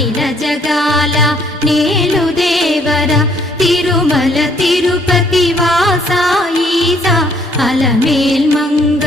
అఖిల జగాల నేలు దేవర తిరుమల తిరుపతి వాసా ఈసా అలమేల్ మంగ